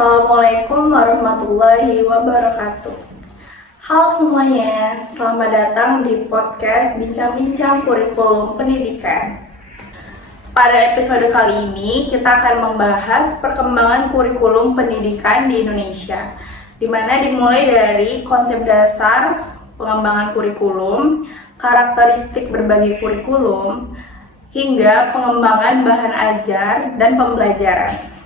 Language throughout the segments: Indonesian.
Assalamualaikum warahmatullahi wabarakatuh. Halo semuanya, selamat datang di podcast Bincang-Bincang Kurikulum Pendidikan. Pada episode kali ini, kita akan membahas perkembangan kurikulum pendidikan di Indonesia, di mana dimulai dari konsep dasar pengembangan kurikulum, karakteristik berbagai kurikulum, hingga pengembangan bahan ajar dan pembelajaran.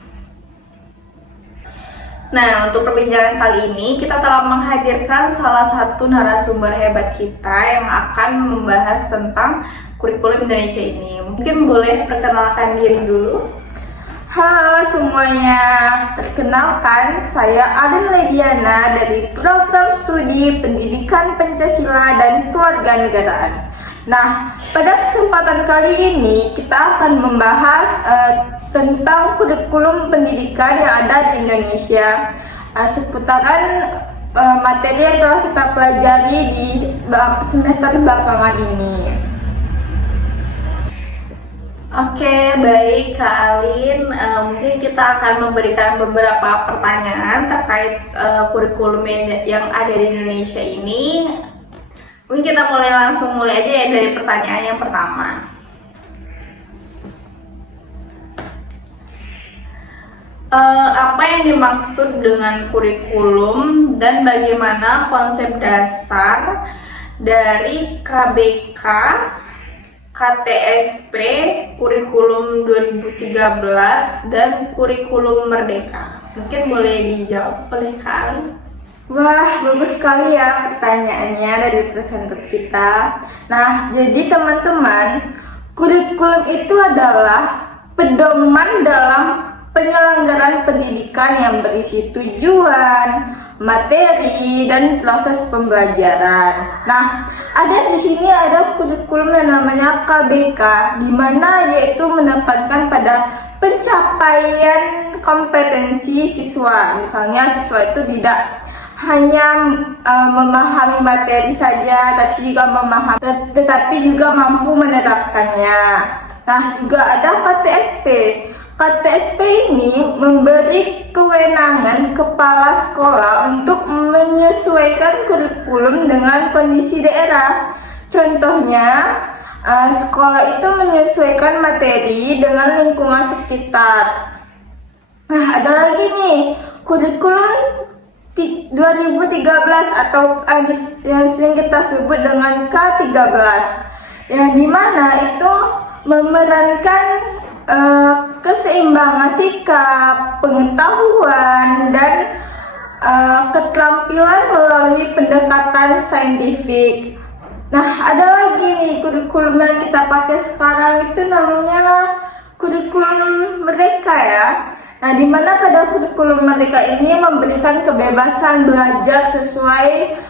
Nah, untuk perbincangan kali ini kita telah menghadirkan salah satu narasumber hebat kita yang akan membahas tentang kurikulum Indonesia ini. Mungkin boleh perkenalkan diri dulu. Halo semuanya, perkenalkan saya Arin Lediana dari Program Studi Pendidikan Pancasila dan Kewarganegaraan. Nah, pada kesempatan kali ini kita akan membahas tentang kurikulum pendidikan yang ada di Indonesia, seputaran materi yang telah kita pelajari di semester belakangan ini. Oke, baik Kak Alin. Mungkin kita akan memberikan beberapa pertanyaan terkait kurikulum yang ada di Indonesia ini. Mungkin kita langsung mulai aja ya dari pertanyaan yang pertama. Apa yang dimaksud dengan kurikulum dan bagaimana konsep dasar dari KBK, KTSP, kurikulum 2013, dan kurikulum Merdeka? Mungkin boleh dijawab oleh Kak Ali. Wah, bagus sekali ya pertanyaannya dari presenter kita. Nah, jadi teman-teman, kurikulum itu adalah pedoman dalam penyelenggaraan pendidikan yang berisi tujuan, materi, dan proses pembelajaran. Nah, di sini ada kurikulum yang namanya KBK, di mana yaitu menempatkan pada pencapaian kompetensi siswa. Misalnya siswa itu tidak hanya memahami materi saja, tetapi juga mampu menerapkannya. Nah, juga ada KTSP. KTSP ini memberi kewenangan kepala sekolah untuk menyesuaikan kurikulum dengan kondisi daerah. Contohnya, sekolah itu menyesuaikan materi dengan lingkungan sekitar. Nah, ada lagi nih, kurikulum 2013 atau yang sering kita sebut dengan K13, yang dimana itu memerankan keseimbangan sikap, pengetahuan, dan keterampilan melalui pendekatan saintifik. Nah, ada lagi nih kurikulum yang kita pakai sekarang itu namanya kurikulum Merdeka ya. Nah, di mana pada kurikulum Merdeka ini memberikan kebebasan belajar sesuai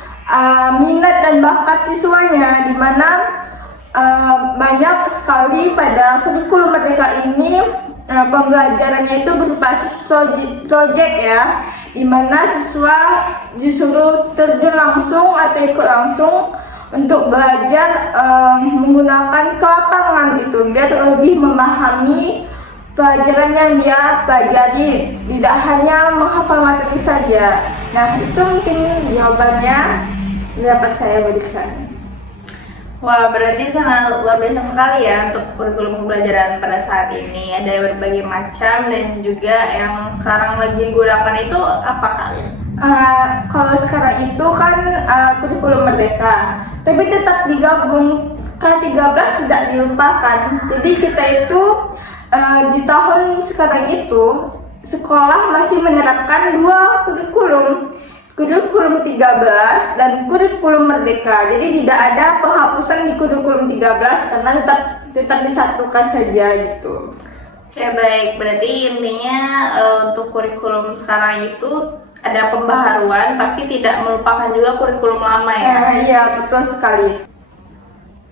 minat dan bakat siswanya, di mana banyak sekali pada kurikulum Merdeka ini pembelajarannya itu berbasis project ya, di mana siswa disuruh terjun langsung atau ikut langsung untuk belajar menggunakan ke lapangan gitu, biar lebih memahami pelajaran yang dia pelajari, tidak hanya menghafal materi saja. Nah, itu mungkin jawabannya dapat saya berikan. Wah, berarti sangat luar biasa sekali ya untuk kurikulum pembelajaran pada saat ini. Ada berbagai macam dan juga yang sekarang lagi digunakan itu apa kalian? Kalau sekarang itu kan kurikulum Merdeka, tapi tetap digabung K13 tidak dilupakan. Jadi kita itu di tahun sekarang itu sekolah masih menerapkan dua kurikulum 13 dan kurikulum Merdeka. Jadi tidak ada penghapusan di kurikulum 13 karena tetap disatukan saja gitu. Oke, baik. Berarti intinya untuk kurikulum sekarang itu ada pembaharuan tapi tidak melupakan juga kurikulum lama ya? Iya, betul sekali.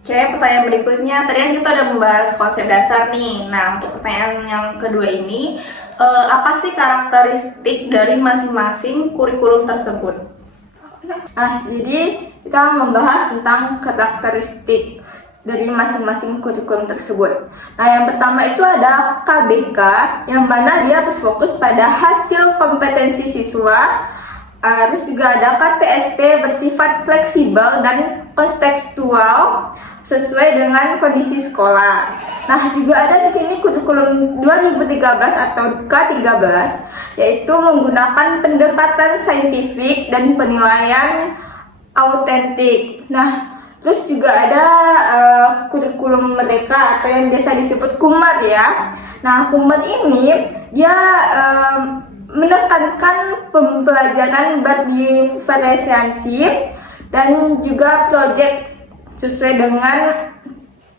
Oke, pertanyaan berikutnya, tadi kan kita udah membahas konsep dasar nih. Nah, untuk pertanyaan yang kedua ini, apa sih karakteristik dari masing-masing kurikulum tersebut? Jadi kita membahas tentang karakteristik. dari masing-masing kurikulum tersebut. Nah, yang pertama itu ada KBK, yang mana dia berfokus pada hasil kompetensi siswa. Terus juga ada KTSP bersifat fleksibel dan kontekstual sesuai dengan kondisi sekolah. Nah, juga ada di sini kurikulum 2013 atau K13, yaitu menggunakan pendekatan saintifik dan penilaian autentik. Nah, terus juga ada kurikulum merdeka atau yang biasa disebut KUMAR ya. Nah, KUMAR ini dia menekankan pembelajaran berdiferensiasi dan juga proyek sesuai dengan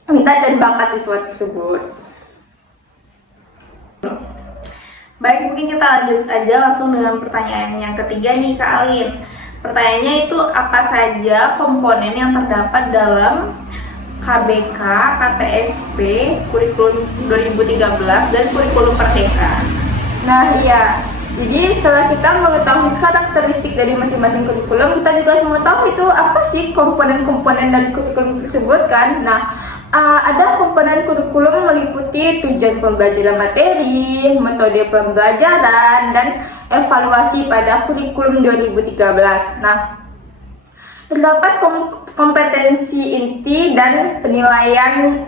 minat dan bakat siswa tersebut. Baik, mungkin kita lanjut aja langsung dengan pertanyaan yang ketiga nih Kak Alin. Pertanyaannya itu apa saja komponen yang terdapat dalam KBK, KTSP, kurikulum 2013, dan kurikulum Merdeka? Nah, iya. Jadi setelah kita mengetahui karakteristik dari masing-masing kurikulum, kita juga semua tahu itu apa sih komponen-komponen dari kurikulum tersebut kan. Nah, ada komponen kurikulum meliputi tujuan pembelajaran materi, metode pembelajaran, dan evaluasi pada kurikulum 2013. Nah, terdapat kompetensi inti dan penilaian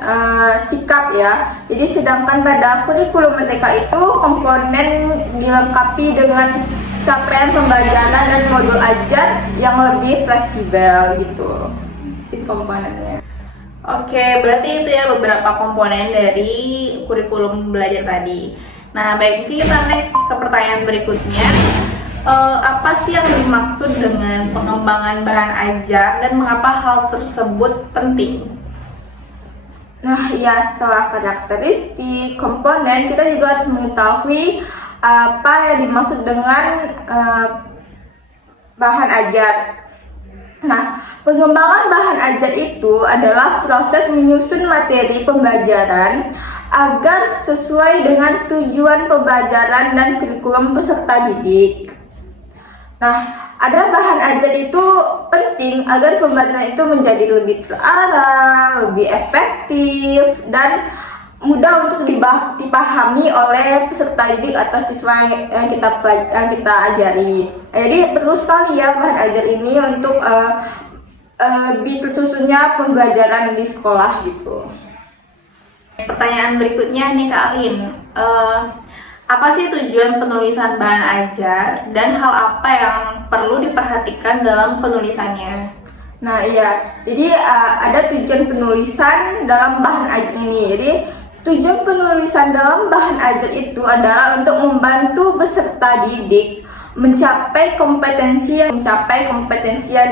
sikap ya. Jadi sedangkan pada kurikulum Merdeka itu komponen dilengkapi dengan capaian pembelajaran dan modul ajar yang lebih fleksibel gitu. Itu komponennya. Oke, berarti itu ya beberapa komponen dari kurikulum belajar tadi. Nah, baik, mungkin kita next ke pertanyaan berikutnya. Apa sih yang dimaksud dengan pengembangan bahan ajar dan mengapa hal tersebut penting? Nah, ya setelah karakteristik komponen, kita juga harus mengetahui apa yang dimaksud dengan bahan ajar. Nah, pengembangan bahan ajar itu adalah proses menyusun materi pembelajaran agar sesuai dengan tujuan pembelajaran dan kurikulum peserta didik. Nah, ada bahan ajar itu penting agar pembelajaran itu menjadi lebih terarah, lebih efektif, dan mudah untuk dipahami oleh peserta didik atau siswa yang kita ajari. Jadi perlu sekali ya bahan ajar ini untuk lebih tersusunnya pembelajaran di sekolah gitu. Pertanyaan berikutnya nih Kak Alin. Apa sih tujuan penulisan bahan ajar dan hal apa yang perlu diperhatikan dalam penulisannya? Nah, iya. Jadi ada tujuan penulisan dalam bahan ajar ini. Jadi tujuan penulisan dalam bahan ajar itu adalah untuk membantu peserta didik mencapai kompetensi yang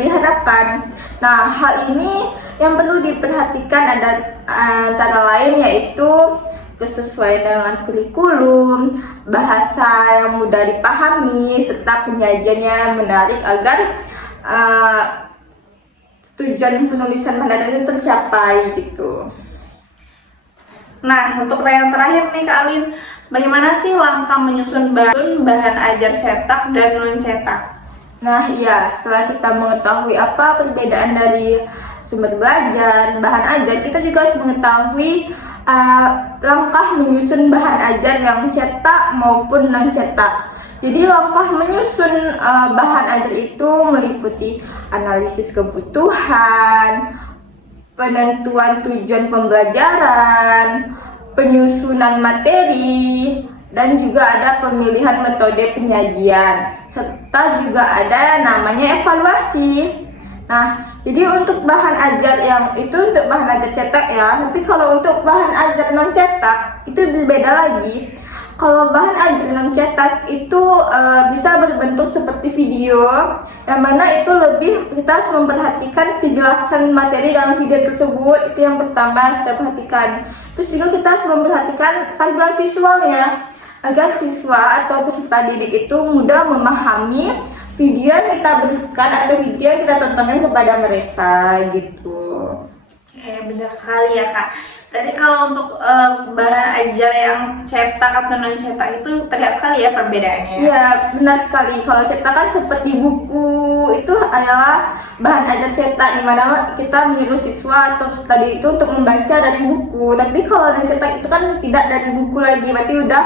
diharapkan. Nah, hal ini yang perlu diperhatikan ada antara lain yaitu kesesuaian dengan kurikulum, bahasa yang mudah dipahami, serta penyajiannya menarik agar tujuan penulisan bahan ajar tercapai gitu. Nah, untuk pertanyaan terakhir nih Kak Alin, bagaimana sih langkah menyusun bahan ajar cetak dan non cetak? Nah, iya, setelah kita mengetahui apa perbedaan dari sumber belajar, bahan ajar, kita juga harus mengetahui langkah menyusun bahan ajar yang cetak maupun non cetak. Jadi langkah menyusun bahan ajar itu meliputi analisis kebutuhan, penentuan tujuan pembelajaran, penyusunan materi, dan juga ada pemilihan metode penyajian, serta juga ada namanya evaluasi. Nah, jadi untuk bahan ajar yang itu untuk bahan ajar cetak ya, tapi kalau untuk bahan ajar non cetak itu berbeda lagi. Kalau bahan ajar non cetak itu bisa berbentuk seperti video, yang mana itu lebih kita harus memperhatikan kejelasan materi dalam video tersebut. Itu yang pertama harus kita perhatikan. Terus juga kita harus memperhatikan tampilan visualnya agar siswa atau peserta didik itu mudah memahami video yang kita berikan atau video yang kita tontonkan kepada mereka gitu. Benar sekali ya Kak. Berarti kalau untuk bahan ajar yang cetak atau non cetak itu terlihat sekali ya perbedaannya. Iya, benar sekali. Kalau cetak kan seperti buku itu adalah bahan ajar cetak, di mana kita menyuruh siswa atau tadi itu untuk membaca dari buku. Tapi kalau non cetak itu kan tidak dari buku lagi, berarti udah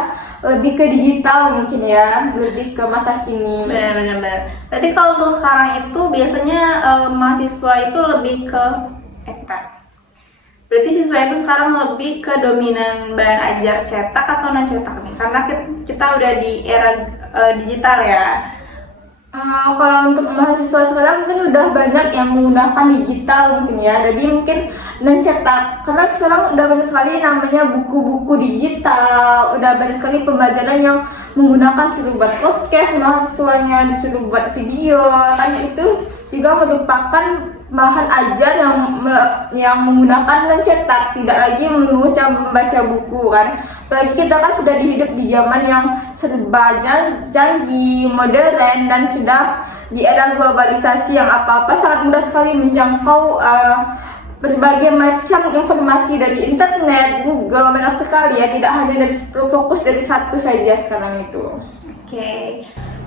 lebih ke digital mungkin ya, lebih ke masa kini. Benar. Berarti kalau untuk sekarang itu biasanya mahasiswa itu lebih ke cetak. Berarti siswa itu sekarang lebih ke dominan bahan ajar cetak atau non cetak nih? Karena kita udah di era digital ya. Kalau untuk mahasiswa sekarang mungkin udah banyak yang menggunakan digital mungkin ya, jadi mungkin non cetak, karena sekarang udah banyak sekali namanya buku-buku digital, udah banyak sekali pembelajaran yang menggunakan suruh buat podcast, mahasiswanya disuruh buat video, kan itu juga merupakan bahan ajar yang menggunakan non cetak, tidak lagi membaca buku kan. Apalagi kita kan sudah hidup di zaman yang serba canggih, modern, dan sudah di era globalisasi yang apa-apa sangat mudah sekali menjangkau berbagai macam informasi dari internet, Google, banyak sekali ya, tidak hanya dari fokus dari satu saja sekarang itu.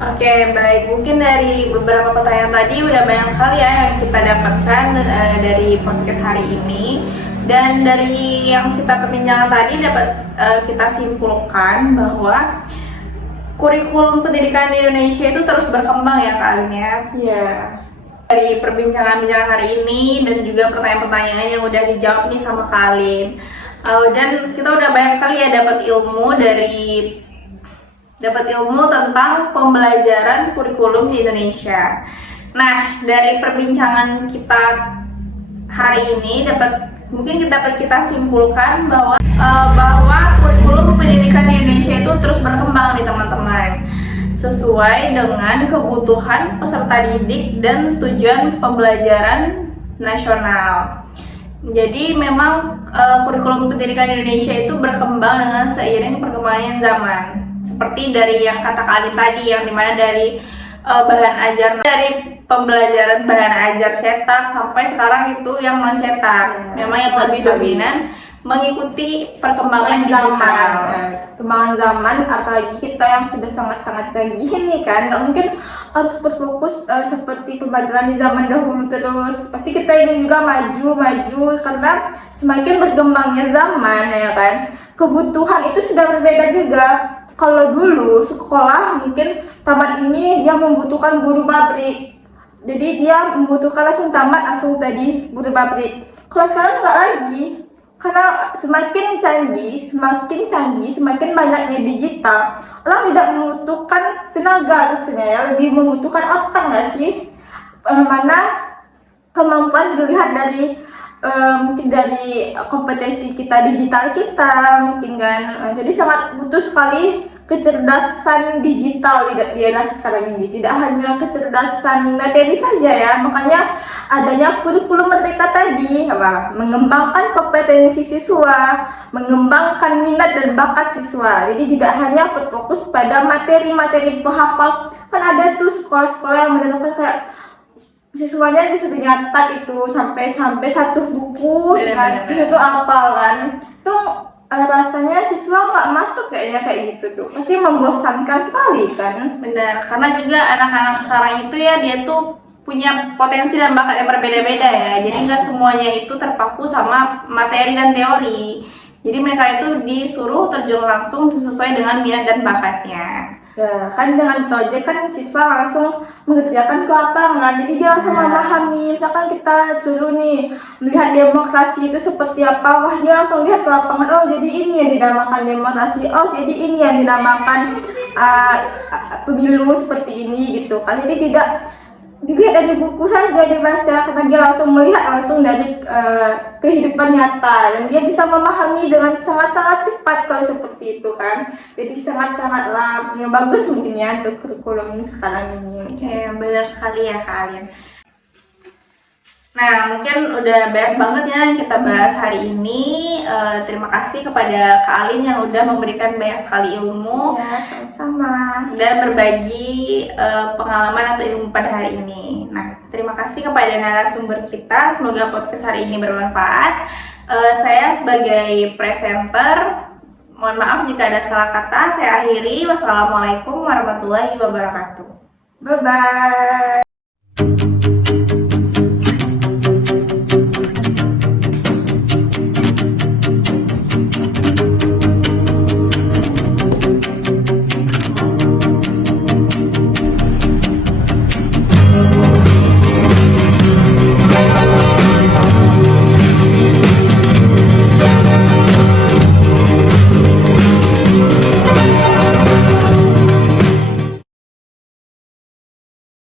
Oke, baik. Mungkin dari beberapa pertanyaan tadi udah banyak sekali ya yang kita dapatkan dari podcast hari ini. Dan dari yang kita perbincangkan tadi dapat kita simpulkan bahwa kurikulum pendidikan di Indonesia itu terus berkembang ya Kak Alin ya. Iya. Dari perbincangan hari ini dan juga pertanyaan-pertanyaan yang udah dijawab nih sama Kak Alin. Dan kita udah banyak sekali ya dapat ilmu tentang pembelajaran kurikulum di Indonesia. Nah, dari perbincangan kita hari ini mungkin dapat kita simpulkan bahwa kurikulum pendidikan di Indonesia itu terus berkembang nih teman-teman, sesuai dengan kebutuhan peserta didik dan tujuan pembelajaran nasional. Jadi memang kurikulum pendidikan di Indonesia itu berkembang dengan seiring perkembangan zaman. Seperti dari yang kata Kak Ali tadi, yang dimana dari dari pembelajaran bahan ajar cetak sampai sekarang itu yang non cetak. Memang yang lebih dominan mengikuti perkembangan zaman. Perkembangan zaman, apalagi kita yang sudah sangat-sangat canggih ini kan, nggak mungkin harus berfokus seperti pembelajaran di zaman dahulu terus. Pasti kita ingin juga maju karena semakin berkembangnya zaman ya kan. Kebutuhan itu sudah berbeda juga. Kalau dulu sekolah mungkin tamat ini dia membutuhkan guru pabrik, jadi dia membutuhkan langsung tamat langsung tadi guru pabrik. Kalau sekarang nggak lagi, karena semakin canggih, semakin banyaknya digital, orang tidak membutuhkan tenaga sebenarnya, lebih membutuhkan otak nggak sih? Mana kemampuan dilihat dari mungkin dari kompetensi kita digital kita mungkin kan. Jadi sangat butuh sekali kecerdasan digital di era sekarang ini, tidak hanya kecerdasan materi saja ya. Makanya adanya kurikulum merdeka tadi mengembangkan kompetensi siswa, mengembangkan minat dan bakat siswa. Jadi tidak hanya berfokus pada materi-materi penghafal. Kan ada tuh sekolah-sekolah yang menerapkan kayak siswanya disuruh nyatat itu sampai satu buku kan, itu hafal kan. Itu rasanya siswa nggak masuk kayaknya kayak gitu tuh, pasti membosankan sekali kan. Benar, karena juga anak-anak sekarang itu ya dia tuh punya potensi dan bakat yang berbeda-beda ya. Jadi nggak semuanya itu terpaku sama materi dan teori. Jadi mereka itu disuruh terjun langsung sesuai dengan minat dan bakatnya. Ya, kan dengan proyek kan siswa langsung mengerjakan ke lapangan, jadi dia langsung memahami. Misalkan kita suruh nih melihat demokrasi itu seperti apa, wah dia langsung lihat ke lapangan, oh jadi ini yang dinamakan demokrasi, oh jadi ini yang dinamakan pemilu seperti ini gitu kan. Jadi tidak dilihat dari buku saja dibaca, karena dia langsung melihat langsung dari kehidupan nyata, dan dia bisa memahami dengan sangat-sangat cepat kalau seperti itu kan. Jadi sangat-sangatlah yang bagus mungkin ya untuk kurikulum sekarang ini. Benar sekali ya Kak Alin. Nah, mungkin udah banyak banget ya yang kita bahas hari ini. Terima kasih kepada Kak Alin yang udah memberikan banyak sekali ilmu Ya, sama-sama. dan berbagi pengalaman atau ilmu pada hari ini. Nah, terima kasih kepada narasumber kita. Semoga podcast hari ini bermanfaat. Saya sebagai presenter, mohon maaf jika ada salah kata. Saya akhiri. Wassalamualaikum warahmatullahi wabarakatuh. Bye-bye.